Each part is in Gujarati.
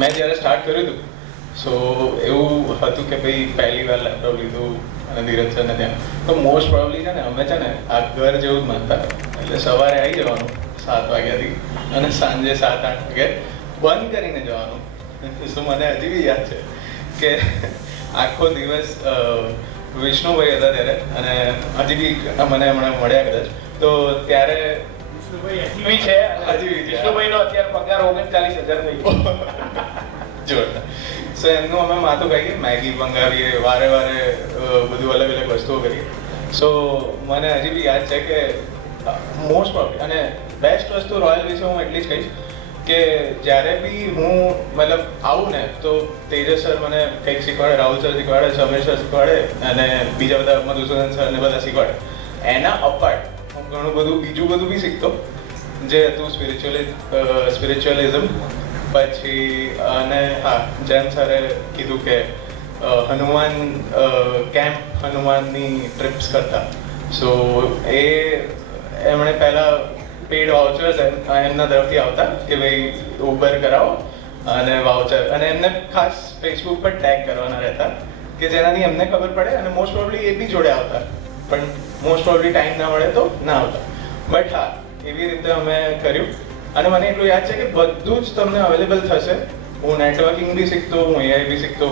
મેં જ્યારે સ્ટાર્ટ કર્યું હતું સો એવું હતું કે ભાઈ પહેલી વાર લેપટોપ લીધું અને ધીરજ સરને ત્યાં તો મોસ્ટ પ્રોબ્લી છે ને અમે છે ને આ ઘર જેવું જ માનતા એટલે સવારે આવી જવાનું 7 વાગ્યાથી અને સાંજે 7-8 વાગે બંધ કરીને જવાનું. શું મને હજી બી યાદ છે કે આખો દિવસ વિષ્ણુભાઈ હતા ત્યારે અને હજી બી મને હમણાં મળ્યા કદાચ તો ત્યારે વિષ્ણુભાઈ હજી છે. વિષ્ણુભાઈનો અત્યારે પગાર 39,000 થઈ ગયો. જોરદાર. સો એમનું અમે માથું ખાઈએ, મેગી મંગાવીએ, વારે વારે બધું અલગ અલગ વસ્તુઓ કરીએ. સો મને હજી બી યાદ છે કે મોસ્ટ પ્રોબ્લી અને બેસ્ટ વસ્તુ રોયલ વિશે હું એટલી જ કહીશ કે જ્યારે બી હું મતલબ આવું ને તો તેજસ સર મને કંઈક શીખવાડે, રાહુલ સર શીખવાડે, સમીર સર શીખવાડે અને બીજા બધા મધુસૂદન સર ને બધા શીખવાડે. એના અપાર્ટ હું ઘણું બધું બીજું બધું બી શીખતો જે હતું સ્પિરિચ્યુઅલિઝમ. પછી અને હા, જૈન સરે કીધું કે હનુમાન કેમ્પ, હનુમાનની ટ્રિપ્સ કરતા. સો એમણે પહેલાં પેડ વાઉચર્સ એમના તરફથી આવતા કે ભાઈ ઉબર કરાવો અને વાઉચર, અને એમને ખાસ ફેસબુક પર ટેગ કરવાના રહેતા કે જેનાથી એમને ખબર પડે અને મોસ્ટ પ્રોબ્લી એ બી જોડે આવતા, પણ મોસ્ટ પ્રોબ્લી ટાઈમ ના મળે તો ના આવતા. બટ હા, એવી રીતે અમે કર્યું અને મને એટલું યાદ છે કે બધું જ તમને અવેલેબલ થશે. હું નેટવર્કિંગ બી શીખતો, હું એઆઈ બી શીખતો,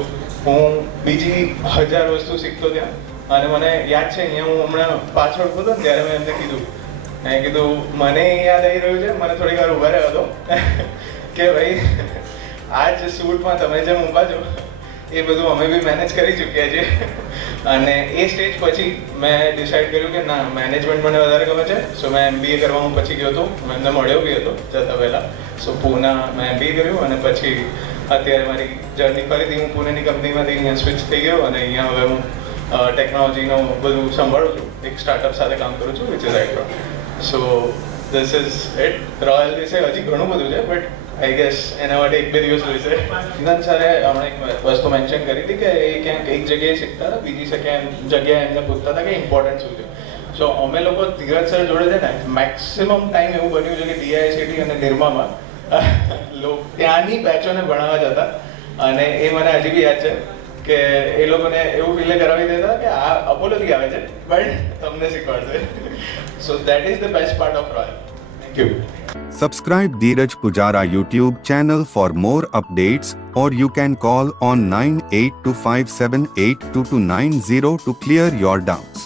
હું બીજી 1000 વસ્તુ શીખતો ત્યાં. અને મને યાદ છે અહીંયા હું હમણાં પાછળ હતો ને ત્યારે મેં એમને કીધું મને યાદ આવી રહ્યું છે, મને થોડીક વાર ઊભા રહ્યો હતો કે ભાઈ આ જ સૂટમાં તમે જે મૂકા છો એ બધું અમે બી મેનેજ કરી ચૂક્યા છીએ. અને એ સ્ટેજ પછી મેં ડિસાઇડ કર્યું કે ના, મેનેજમેન્ટ મને વધારે ગમે છે. સો મેં MBA કરવા હું પછી ગયો હતો, મેં એમને મળ્યો બી હતો જતા પહેલાં. સો પૂના મેં MBA કર્યું અને પછી અત્યારે મારી જર્ની ફરીથી હું પુણેની કંપનીમાંથી અહીંયા સ્વિચ થઈ ગયો અને અહીંયા હવે હું ટેકનોલોજીનું બધું સંભાળું છું. એક સ્ટાર્ટઅપ સાથે કામ કરું છું which is Itro. So this is it. Royal વિશે હજી ઘણું બધું છે બટ આઈ ગેસ એના માટે 1-2 દિવસ જોઈશે. ઇંધન સરે હમણાં એક વસ્તુ મેન્શન કરી હતી કે એ ક્યાંક એક જગ્યાએ શીખતા હતા, બીજી જગ્યાએ એમને પૂછતા હતા કે ઇમ્પોર્ટન્ટ શું છે. સો અમે લોકો ધીરજ સર જોડે છે ને મેક્સિમમ ટાઈમ એવું બન્યું છે કે DICT અને નિરમામાં ત્યાંની બેચોને ભણાવવા જતા અને એ મને હજી બી યાદ છે કે એ લોકોને એવું ફીલ કરાવી દેતા કે આ અપોલોથી આવે છે બટ તમને શીખવાડશે. So that is the best part of royal. Thank you. Subscribe Dheeraj Pujara YouTube channel for more updates, or you can call on 9825782290 to clear your doubts.